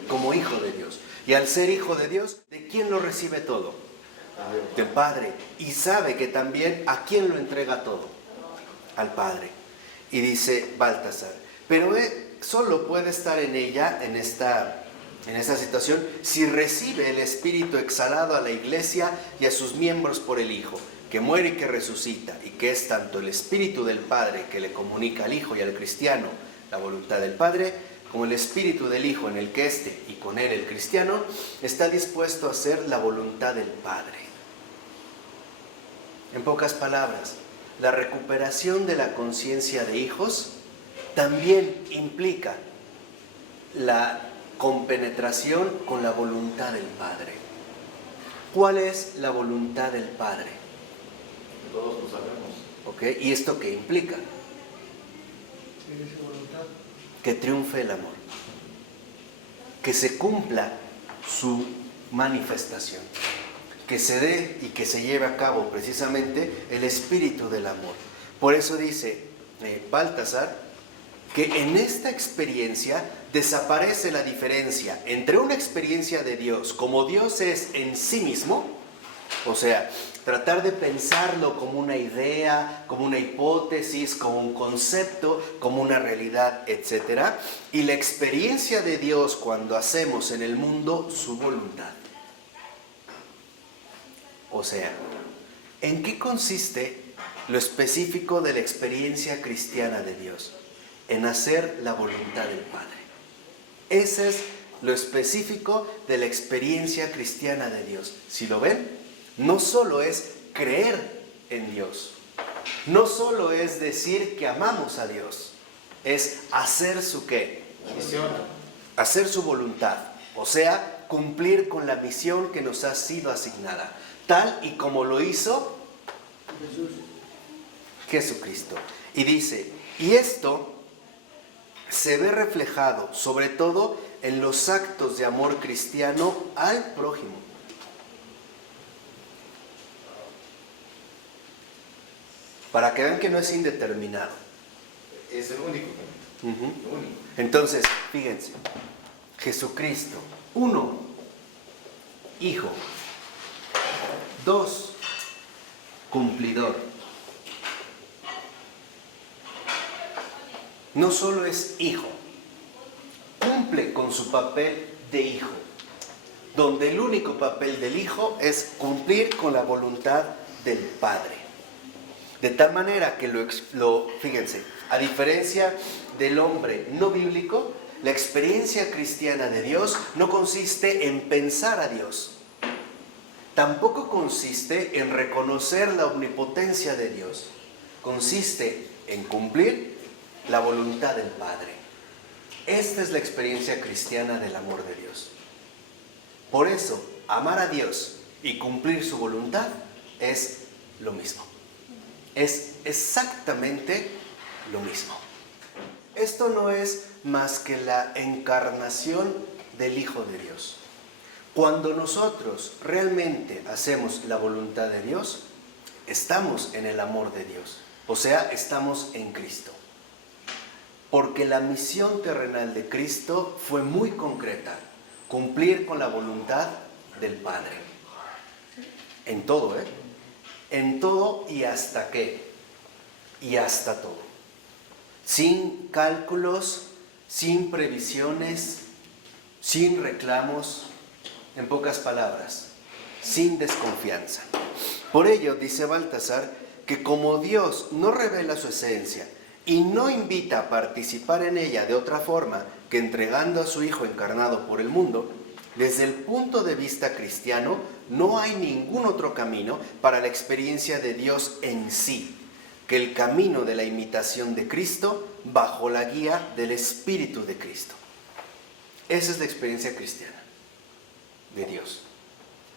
como hijo de Dios. Y al ser hijo de Dios, ¿de quién lo recibe todo? Del Padre. Y sabe que también ¿a quién lo entrega todo? Al Padre. Y dice Baltasar, pero solo puede estar en ella, en esta situación, si recibe el Espíritu exhalado a la Iglesia y a sus miembros por el Hijo, que muere y que resucita, y que es tanto el Espíritu del Padre que le comunica al Hijo y al cristiano la voluntad del Padre, como el Espíritu del Hijo en el que éste, y con él el cristiano, está dispuesto a hacer la voluntad del Padre. En pocas palabras, la recuperación de la conciencia de hijos también implica la compenetración con la voluntad del Padre. ¿Cuál es la voluntad del Padre? Todos lo sabemos. ¿Ok? ¿Y esto qué implica? Sí, es su voluntad. Que triunfe el amor, que se cumpla su manifestación, que se dé y que se lleve a cabo precisamente el espíritu del amor. Por eso dice Baltasar que en esta experiencia desaparece la diferencia entre una experiencia de Dios como Dios es en sí mismo, o sea, tratar de pensarlo como una idea, como una hipótesis, como un concepto, como una realidad, etc. Y la experiencia de Dios cuando hacemos en el mundo su voluntad. O sea, ¿en qué consiste lo específico de la experiencia cristiana de Dios? En hacer la voluntad del Padre. Ese es lo específico de la experiencia cristiana de Dios. Si lo ven, no solo es creer en Dios, no solo es decir que amamos a Dios, es hacer su ¿qué? Misión. Hacer su voluntad, o sea, cumplir con la misión que nos ha sido asignada, tal y como lo hizo Jesucristo. Y dice, y esto se ve reflejado sobre todo en los actos de amor cristiano al prójimo. Para que vean que no es indeterminado. Es el único. Ujú. Lo único. Entonces, fíjense, Jesucristo, 1, Hijo, 2, cumplidor. No solo es hijo, cumple con su papel de hijo, donde el único papel del hijo es cumplir con la voluntad del Padre. De tal manera que fíjense, a diferencia del hombre no bíblico, la experiencia cristiana de Dios no consiste en pensar a Dios. Tampoco consiste en reconocer la omnipotencia de Dios. Consiste en cumplir la voluntad del Padre. Esta es la experiencia cristiana del amor de Dios. Por eso, amar a Dios y cumplir su voluntad es lo mismo. Es exactamente lo mismo. Esto no es más que la encarnación del Hijo de Dios. Cuando nosotros realmente hacemos la voluntad de Dios, estamos en el amor de Dios. O sea, estamos en Cristo. Porque la misión terrenal de Cristo fue muy concreta: cumplir con la voluntad del Padre. En todo, En todo y hasta qué. Y hasta todo. Sin cálculos, sin previsiones, sin reclamos, en pocas palabras, sin desconfianza. Por ello, dice Baltasar, que como Dios no revela su esencia y no invita a participar en ella de otra forma que entregando a su Hijo encarnado por el mundo, desde el punto de vista cristiano, no hay ningún otro camino para la experiencia de Dios en sí que el camino de la imitación de Cristo bajo la guía del Espíritu de Cristo. Esa es la experiencia cristiana de Dios.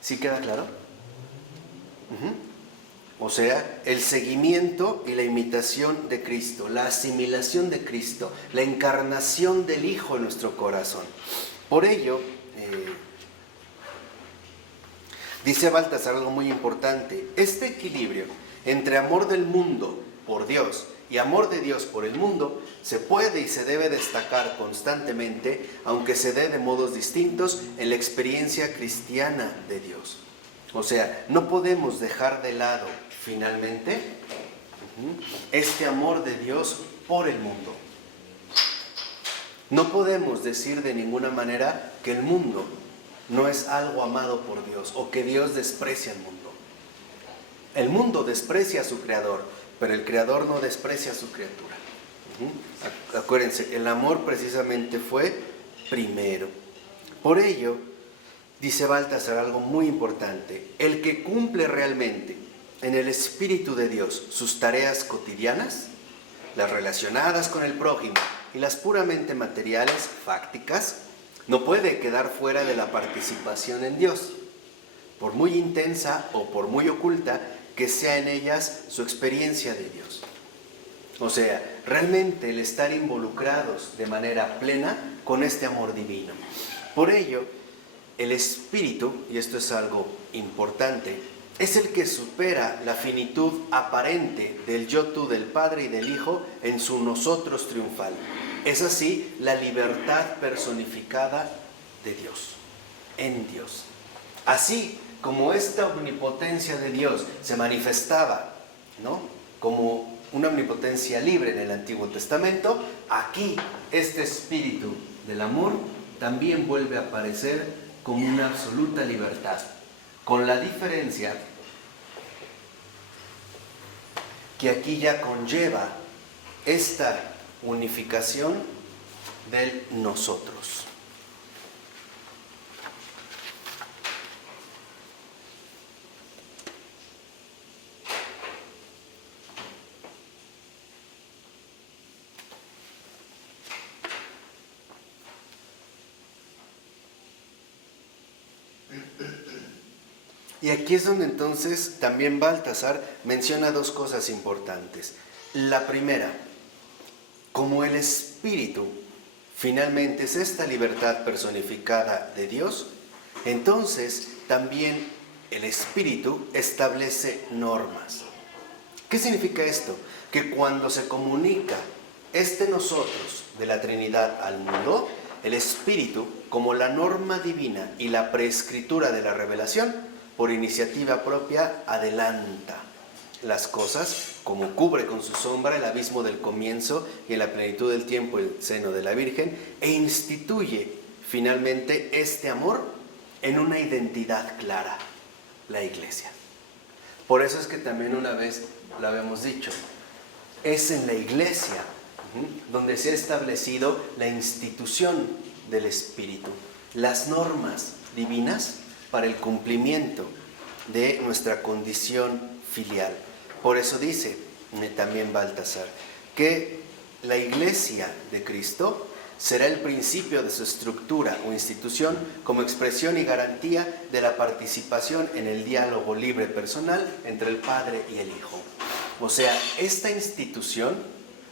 ¿Sí queda claro? O sea, el seguimiento y la imitación de Cristo, la asimilación de Cristo, la encarnación del Hijo en nuestro corazón. Por ello, dice Baltasar algo muy importante: este equilibrio entre amor del mundo por Dios y amor de Dios por el mundo se puede y se debe destacar constantemente, aunque se dé de modos distintos en la experiencia cristiana de Dios. O sea, no podemos dejar de lado finalmente este amor de Dios por el mundo. No podemos decir de ninguna manera que el mundo no es algo amado por Dios o que Dios desprecia al mundo. El mundo desprecia a su creador, pero el creador no desprecia a su criatura. Acuérdense, el amor precisamente fue primero. Por ello, dice Baltasar algo muy importante: el que cumple realmente en el Espíritu de Dios sus tareas cotidianas, las relacionadas con el prójimo y las puramente materiales, fácticas, no puede quedar fuera de la participación en Dios, por muy intensa o por muy oculta que sea en ellas su experiencia de Dios. O sea, realmente el estar involucrados de manera plena con este amor divino. Por ello, el Espíritu, y esto es algo importante, es el que supera la finitud aparente del yo-tú del Padre y del Hijo en su nosotros triunfal. Es así la libertad personificada de Dios, en Dios. Así como esta omnipotencia de Dios se manifestaba, ¿no?, como una omnipotencia libre en el Antiguo Testamento, aquí este espíritu del amor también vuelve a aparecer como una absoluta libertad, con la diferencia que aquí ya conlleva esta unificación del nosotros. Y aquí es donde entonces también Baltasar menciona dos cosas importantes. La primera, como el Espíritu finalmente es esta libertad personificada de Dios, entonces también el Espíritu establece normas. ¿Qué significa esto? Que cuando se comunica nosotros de la Trinidad al mundo, el Espíritu, como la norma divina y la preescritura de la revelación, por iniciativa propia, adelanta las cosas, como cubre con su sombra el abismo del comienzo y en la plenitud del tiempo el seno de la Virgen, e instituye finalmente este amor en una identidad clara, la Iglesia. Por eso es que también una vez lo habíamos dicho, es en la Iglesia donde se ha establecido la institución del Espíritu, las normas divinas para el cumplimiento de nuestra condición filial. Por eso dice también Baltasar que la Iglesia de Cristo será el principio de su estructura o institución como expresión y garantía de la participación en el diálogo libre personal entre el Padre y el Hijo. O sea, esta institución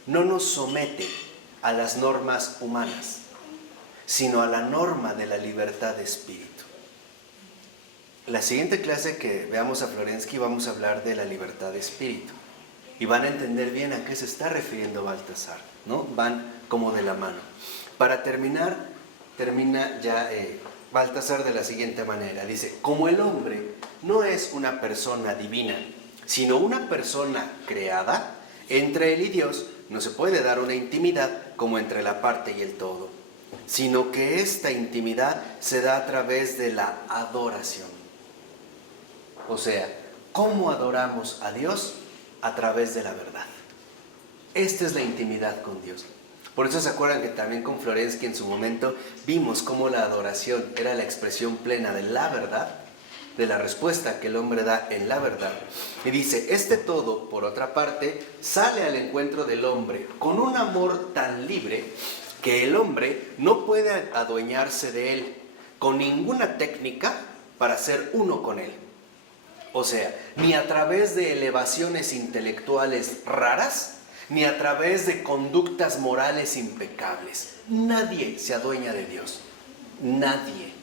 no nos somete a las normas humanas, sino a la norma de la libertad de espíritu. La siguiente clase que veamos a Florensky vamos a hablar de la libertad de espíritu y van a entender bien a qué se está refiriendo Baltasar, ¿no? Van como de la mano. Para terminar, termina ya Baltasar de la siguiente manera. Dice, como el hombre no es una persona divina, sino una persona creada, entre él y Dios no se puede dar una intimidad como entre la parte y el todo, sino que esta intimidad se da a través de la adoración. O sea, ¿cómo adoramos a Dios? A través de la verdad. Esta es la intimidad con Dios. Por eso se acuerdan que también con Florensky en su momento vimos cómo la adoración era la expresión plena de la verdad, de la respuesta que el hombre da en la verdad. Y dice, este todo, por otra parte, sale al encuentro del hombre con un amor tan libre que el hombre no puede adueñarse de él con ninguna técnica para ser uno con él. O sea, ni a través de elevaciones intelectuales raras, ni a través de conductas morales impecables. Nadie se adueña de Dios. Nadie.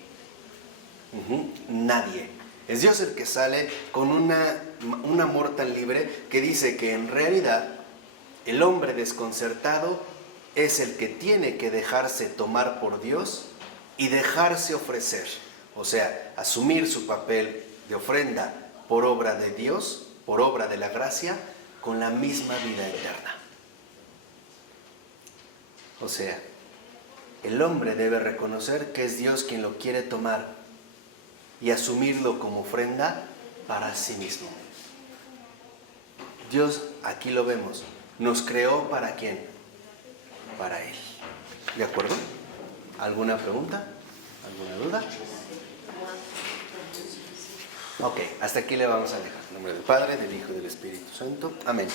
Nadie. Es Dios el que sale con un amor tan libre que dice que en realidad el hombre desconcertado es el que tiene que dejarse tomar por Dios y dejarse ofrecer. O sea, asumir su papel de ofrenda por obra de Dios, por obra de la gracia, con la misma vida eterna. O sea, el hombre debe reconocer que es Dios quien lo quiere tomar y asumirlo como ofrenda para sí mismo. Dios, aquí lo vemos, nos creó ¿para quién? Para Él. ¿De acuerdo? ¿Alguna pregunta? ¿Alguna duda? Ok, hasta aquí le vamos a dejar. En nombre del Padre, del Hijo y del Espíritu Santo. Amén.